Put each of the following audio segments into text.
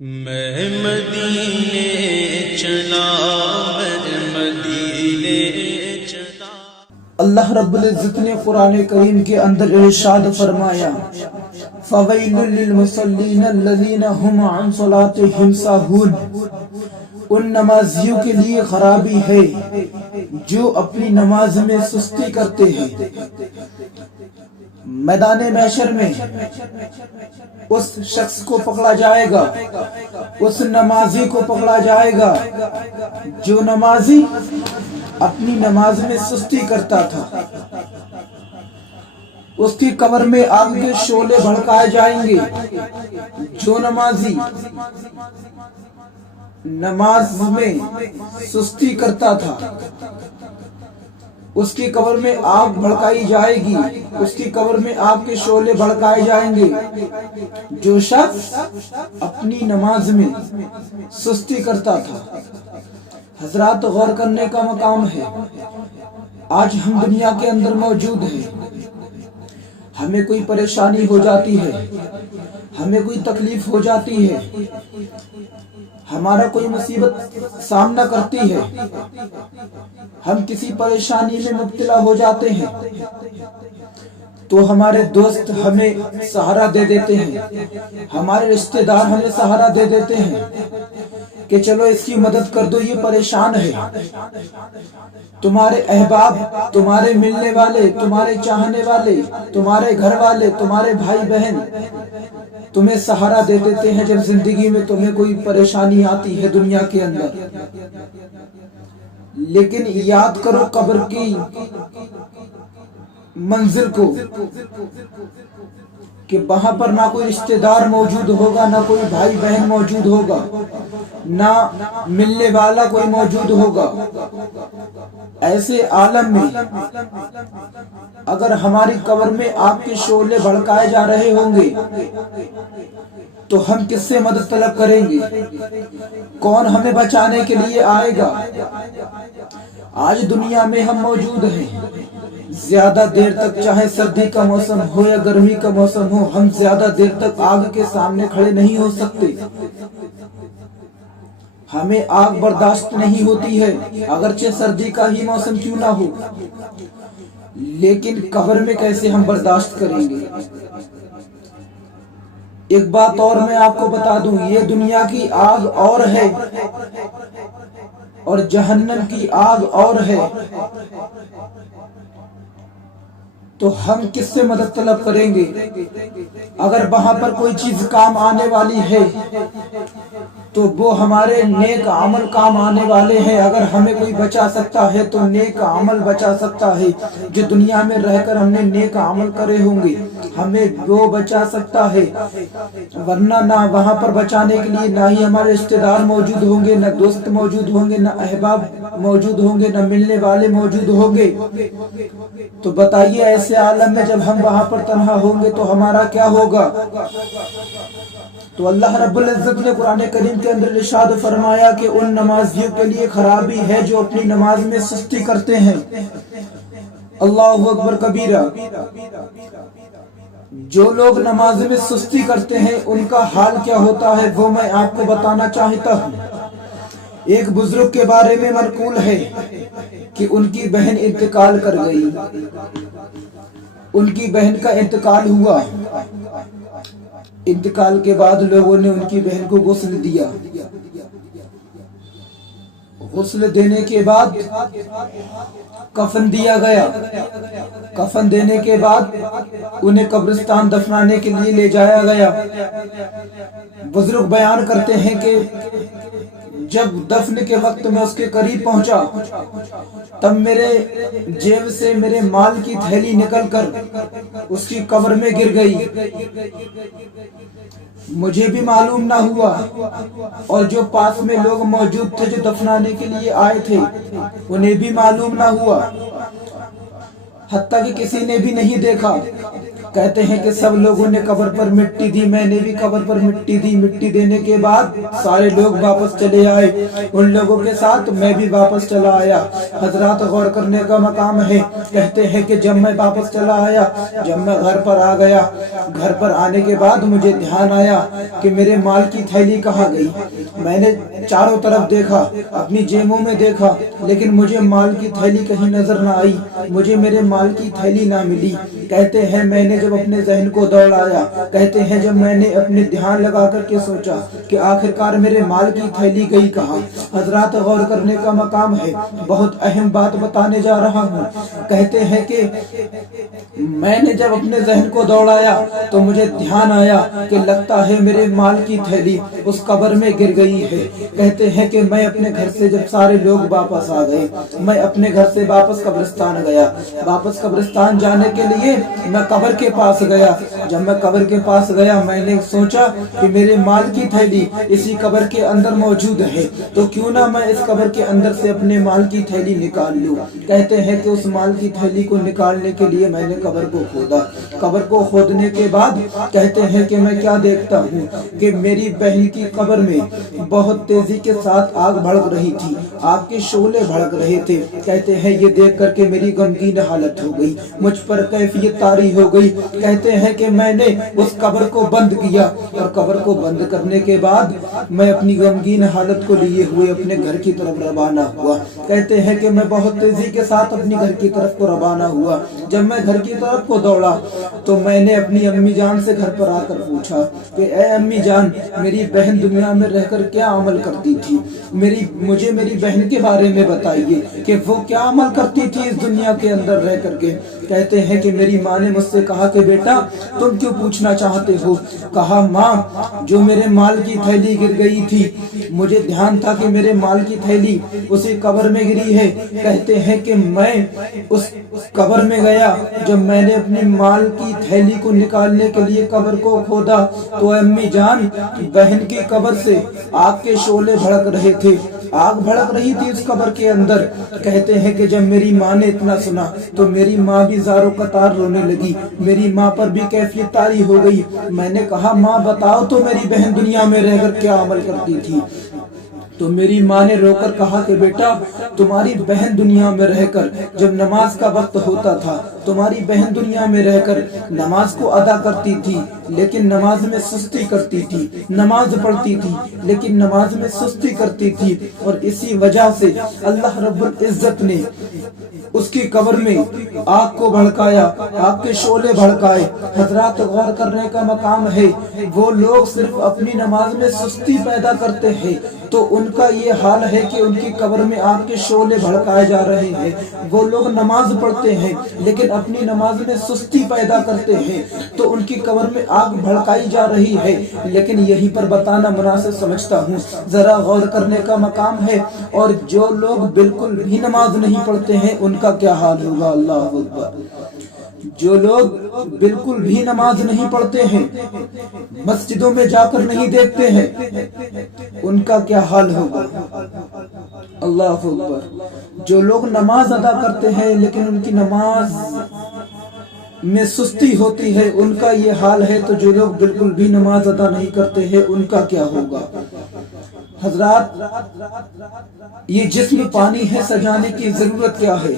میں مدینے چلا، میں مدینے چلا۔ اللہ رب العزت نے قرآن کریم کے اندر ارشاد فرمایا فَوَيْلٌ لِّلْمُصَلِّينَ الَّذِينَ هُمْ عَنْ صَلَاتِهِمْ سَاهُونَ، ان نمازیوں کے لیے خرابی ہے جو اپنی نماز میں سستی کرتے ہیں۔ میدان محشر میں اس شخص کو پکڑا جائے گا، اس نمازی کو پکڑا جائے گا جو نمازی اپنی نماز میں سستی کرتا تھا۔ اس کی قبر میں آگ کے شعلے بھڑکائے جائیں گے۔ جو نمازی نماز میں سستی کرتا تھا اس کی قبر میں آگ بھڑکائی جائے گی، اس کی قبر میں آگ کے شعلے بھڑکائے جائیں گے۔ جو شخص اپنی نماز میں سستی کرتا تھا۔ حضرات، غور کرنے کا مقام ہے، آج ہم دنیا کے اندر موجود ہیں، ہمیں کوئی پریشانی ہو جاتی ہے، ہمیں کوئی تکلیف ہو جاتی ہے، ہمارا کوئی مصیبت سامنا کرتی ہے، ہم کسی پریشانی میں مبتلا ہو جاتے ہیں تو ہمارے دوست ہمیں سہارا دے دیتے ہیں، ہمارے رشتہ دار ہمیں سہارا دے دیتے ہیں کہ چلو اس کی مدد کر دو، یہ پریشان ہے۔ تمہارے احباب، تمہارے ملنے والے، تمہارے چاہنے والے، تمہارے گھر والے، تمہارے بھائی بہن تمہیں سہارا دے دیتے ہیں جب زندگی میں تمہیں کوئی پریشانی آتی ہے دنیا کے اندر۔ لیکن یاد کرو قبر کی منزل کو کہ وہاں پر نہ کوئی رشتہ دار موجود ہوگا، نہ کوئی بھائی بہن موجود ہوگا، نہ ملنے والا کوئی موجود ہوگا۔ ایسے عالم میں اگر ہماری قبر میں آگ کے شعلے بھڑکائے جا رہے ہوں گے تو ہم کس سے مدد طلب کریں گے؟ کون ہمیں بچانے کے لیے آئے گا؟ آج دنیا میں ہم موجود ہیں، زیادہ دیر تک، چاہے سردی کا موسم ہو یا گرمی کا موسم ہو، ہم زیادہ دیر تک آگ کے سامنے کھڑے نہیں ہو سکتے۔ ہمیں آگ برداشت نہیں ہوتی ہے، اگرچہ سردی کا ہی موسم کیوں نہ ہو، لیکن قبر میں کیسے ہم برداشت کریں گے؟ ایک بات اور میں آپ کو بتا دوں، یہ دنیا کی آگ اور ہے اور جہنم کی آگ اور ہے، تو ہم کس سے مدد طلب کریں گے؟ اگر وہاں پر کوئی چیز کام آنے والی ہے تو وہ ہمارے نیک عمل کام آنے والے ہیں۔ اگر ہمیں کوئی بچا سکتا ہے تو نیک عمل بچا سکتا ہے، جو دنیا میں رہ کر ہم نے نیک عمل کرے ہوں گے ہمیں وہ بچا سکتا ہے، ورنہ نہ وہاں پر بچانے کے لیے نہ ہی ہمارے رشتہ دار موجود ہوں گے، نہ دوست موجود ہوں گے، نہ احباب موجود ہوں گے، نہ ملنے والے موجود ہوں گے۔ تو بتائیے ایسے عالم میں جب ہم وہاں پر تنہا ہوں گے تو ہمارا کیا ہوگا؟ تو اللہ رب العزت نے قرآن کریم کے اندر ارشاد فرمایا کہ ان نمازیوں کے لیے خرابی ہے جو اپنی نماز میں سستی کرتے ہیں۔ اللہ اکبر کبیرہ۔ جو لوگ نماز میں سستی کرتے ہیں ان کا حال کیا ہوتا ہے وہ میں آپ کو بتانا چاہتا ہوں۔ ایک بزرگ کے بارے میں منقول ہے کہ ان کی بہن انتقال کر گئی، ان کی بہن کا انتقال ہوا، انتقال کے بعد لوگوں نے ان کی بہن کو غسل دیا، غسل دینے کے بعد کفن دیا گیا، کفن دینے کے بعد انہیں قبرستان دفنانے کے لیے لے جایا گیا۔ بزرگ بیان کرتے ہیں کہ جب دفن کے وقت میں اس کے قریب پہنچا تب میرے جیب سے میرے مال کی تھیلی نکل کر اس کی قبر میں گر گئی، مجھے بھی معلوم نہ ہوا اور جو پاس میں لوگ موجود تھے جو دفنانے کے لیے آئے تھے انہیں بھی معلوم نہ ہوا، حتیٰ کہ کسی نے بھی نہیں دیکھا۔ कहते हैं कि सब लोगों ने कब्र पर मिट्टी दी, मैंने भी कब्र पर मिट्टी दी। मिट्टी देने के बाद सारे लोग वापस चले आए, उन लोगों के साथ मैं भी वापस चला आया। हजरात गौर करने का मकाम है। कहते हैं कि जब मैं वापस चला आया, जब मैं घर पर आ गया, घर पर आने के बाद मुझे ध्यान आया कि मेरे माल की थैली कहाँ गई। मैंने चारों तरफ देखा, अपनी जेबों में देखा, लेकिन मुझे माल की थैली कहीं नजर ना आई, मुझे मेरे माल की थैली ना मिली। कहते हैं मैंने जब अपने जहन को दौड़ाया, कहते हैं जब मैंने अपने ध्यान लगा करके सोचा कि आखिरकार मेरे माल की थैली गई कहाँ। हजरात गौर करने का मकाम है, बहुत अहम बात बताने जा रहा हूँ। कहते हैं कि मैंने जब अपने जहन को दौड़ाया तो मुझे ध्यान आया कि लगता है मेरे माल की थैली उस कब्र में गिर गई है। कहते हैं कि मैं अपने घर से जब सारे लोग वापस आ गए, मैं अपने घर से वापस कब्रिस्तान गया। वापस कब्रिस्तान जाने के लिए मैं कब्र के पास गया। जब मैं कब्र के पास गया, मैंने सोचा कि मेरे माल की थैली इसी कब्र के अंदर मौजूद है, तो क्यों ना मैं इस कब्र के अंदर से अपने माल की थैली निकाल लूं। कहते हैं कि उस माल की थैली को निकालने के लिए मैंने कब्र को खोदा। कब्र को खोदने के बाद कहते हैं कि मैं क्या देखता हूँ कि मेरी बहन की कब्र में बहुत तेजी के साथ आग भड़क रही थी, आग के शोले भड़क रहे थे। कहते हैं ये देख करके मेरी गमगीन हालत हो गई, मुझ पर कैफियत तारी हो गई। कहते हैं कि मैंने उस कब्र को बंद किया और कब्र को बंद करने के बाद मैं अपनी गमगीन हालत को लिए हुए अपने घर की तरफ रवाना हुआ। कहते हैं कि मैं बहुत तेजी के साथ अपनी घर की तरफ को रवाना हुआ। जब मैं घर की तरफ को दौड़ा तो मैंने अपनी अम्मी जान से घर पर आकर पूछा कि ए अम्मी जान, मेरी बहन दुनिया में रहकर क्या अमल करती थी, मुझे मेरी बहन के बारे में बताइए कि वो क्या अमल करती थी इस दुनिया के अंदर रह करके। कहते हैं कि मेरी माँ ने मुझसे कहा कि बेटा तुम क्यों पूछना चाहते हो। कहा माँ, जो मेरे माल की थैली गिर गई थी, मुझे ध्यान था कि मेरे माल की थैली उसी कब्र में गिरी है। कहते हैं कि मैं उस कब्र में गया, जब मैंने अपनी माल की थैली को निकालने के लिए कब्र को खोदा तो अम्मी जान, बहन की कब्र से आग के शोले भड़क रहे थे, आग भड़क रही थी उस कब्र के अंदर। कहते हैं कि जब मेरी माँ ने इतना सुना तो मेरी माँ भी ज़ारो कतार रोने लगी, मेरी माँ पर भी कैफियत तारी हो गई। मैंने कहा माँ बताओ तो मेरी बहन दुनिया में रहकर क्या अमल करती थी। तो मेरी माँ ने रोकर कहा कि बेटा, तुम्हारी बहन दुनिया में रहकर जब नमाज का वक्त होता था, तुम्हारी बहन दुनिया में रहकर नमाज को अदा करती थी, लेकिन नमाज में सुस्ती करती थी, नमाज पढ़ती थी लेकिन नमाज में सुस्ती करती थी, और इसी वजह से अल्लाह रब्बुल इज्जत ने उसकी कब्र में आग को भड़काया, आग के शोले भड़काए। हजरात गौर करने का मकाम है, वो लोग सिर्फ अपनी नमाज में सुस्ती पैदा करते हैं तो उनका ये हाल है कि उनकी कब्र में आग के शोले भड़काए जा रहे हैं। वो लोग नमाज पढ़ते हैं लेकिन अपनी नमाज में सुस्ती पैदा करते हैं तो उनकी कब्र में आग भड़काई जा रही है। लेकिन यहीं पर बताना मुनासिब समझता हूँ, जरा गौर करने का मकाम है। और जो लोग बिल्कुल भी नमाज नहीं पढ़ते हैं उनका क्या हाल होगा। अल्लाह अकबर। जो लोग बिल्कुल भी नमाज नहीं पढ़ते हैं, मस्जिदों में जाकर नहीं देखते हैं, उनका क्या हाल होगा। अल्लाह अकबर। जो लोग नमाज अदा करते हैं लेकिन उनकी नमाज में सुस्ती होती है, उनका ये हाल है। तो जो लोग बिल्कुल भी नमाज अदा नहीं करते हैं उनका क्या होगा। हजरात, ये जिस्म पानी है, सजाने की जरूरत क्या है,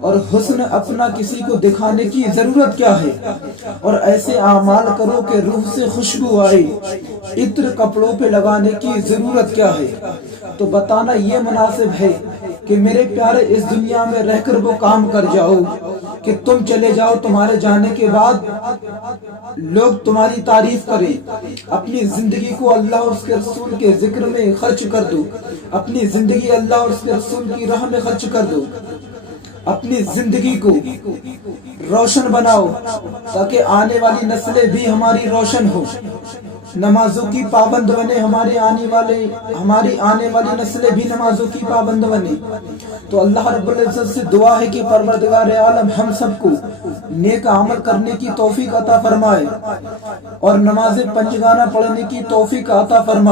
और हुस्न अपना किसी को दिखाने की जरूरत क्या है। और ऐसे आमाल करो कि रूह से खुशबू आए, इत्र कपड़ों पे लगाने की जरूरत क्या है। तो बताना ये मुनासिब है कि मेरे प्यारे इस दुनिया में रहकर वो काम कर जाओ कि तुम चले जाओ, तुम्हारे जाने के बाद लोग तुम्हारी तारीफ करें। अपनी जिंदगी को अल्लाह और उसके रसूल के जिक्र में खर्च कर दो, अपनी जिंदगी अल्लाह और उसके रसूल की राह में खर्च कर दो, अपनी जिंदगी को रोशन बनाओ ताकि आने वाली नस्लें भी हमारी रोशन हो, नमाजों की पाबंद बने, हमारी आने वाली नस्लें भी नमाजों की पाबंद बने। तो अल्लाह रब्बुल इज्जत से दुआ है कि परवरदिगार आलम हम सबको नेक अमल करने की तौफीक अता फरमाए और नमाज़े पंजगाना पढ़ने की तौफीक अता फरमाए।